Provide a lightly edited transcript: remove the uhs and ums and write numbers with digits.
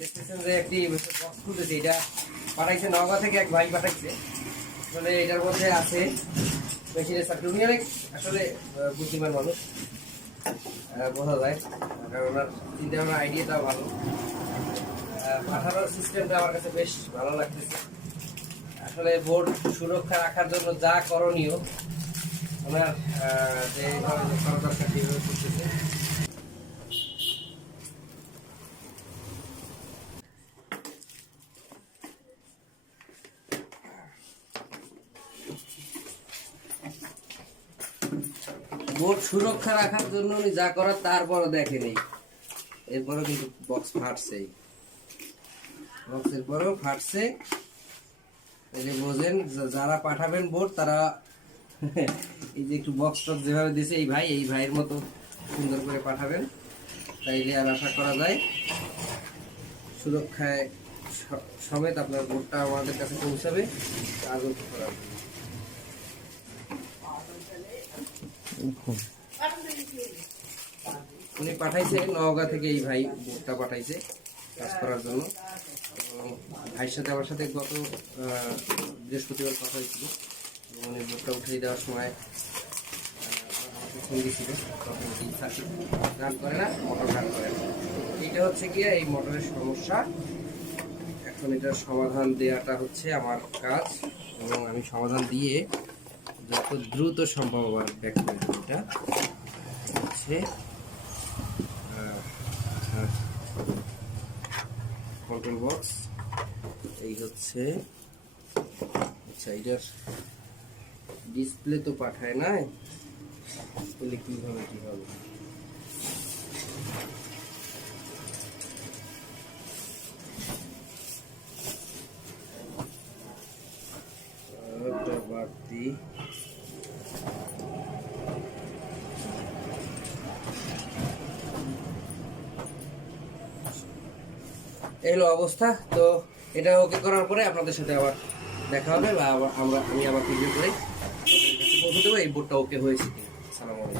দেখতেছেন যে একটি বক্স খুলতেছে, এটা পাঠাইছে নওগাঁ থেকে এক ভাই পাঠাইছে। আসলে এটার মধ্যে আছে মেশিনের সার্কিট। উনি অনেক আসলে বুদ্ধিমান মানুষ, বোঝা যায়, কারণ ওনার চিন্তা ভাবনার আইডিয়াটাও ভালো। পাঠানোর সিস্টেমটা আমার কাছে বেশ ভালো লাগতেছে। আসলে বোর্ড সুরক্ষা রাখার জন্য যা করণীয় ওনার যেভাবে করা দরকার সেভাবে করতেছে। বোর্ড সুরক্ষা রাখার জন্য উনি যা করার তারপরও দেখেনি, এরপরও কিন্তু বক্স ফাটছে, বক্সের পরেও ফাটছে। এই যে বোঝেন, যারা পাঠাবেন বোর্ড তারা এই যে একটু বক্স টক্স যেভাবে দিয়েছে এই ভাইয়ের মতো সুন্দর করে পাঠাবেন, তাইলে আর আশা করা যায় সুরক্ষায় সমেত আপনার বোর্ডটা আমাদের কাছে পৌঁছাবে। কাজও করা উনি পাঠাইছে নওগাঁ থেকে, এই ভাই বোর্ডটা পাঠাইছে কাজ করার জন্য। ভাইয়ের সাথে আমার সাথে গত বৃহস্পতিবার কথা হয়েছিল, উনি বোর্ডটা উঠিয়ে দেওয়ার সময় ফোন দিয়েছিল। তখন এই সার্কিট রান করে না, মোটর রান করে না। এইটা হচ্ছে গিয়ে এই মোটরের সমস্যা। এখন এটার সমাধান দেওয়াটা হচ্ছে আমার কাজ, এবং আমি সমাধান দিয়ে যত দ্রুত সম্ভব আবার ব্যাক করে দেবো। এটা হচ্ছে কন্ট্রোল বক্স, এই হচ্ছে, আচ্ছা এটার ডিসপ্লে তো পাঠায় নাই, তাহলে কিভাবে বাড়তি এলো অবস্থা। তো এটা ওকে করার পরে আপনাদের সাথে আবার দেখা হবে, বা আমি আবার ভিডিও করে পৌঁছে দেবো এই বোর্ডটা ওকে হয়েছে কিনা। সালামালাইকুম।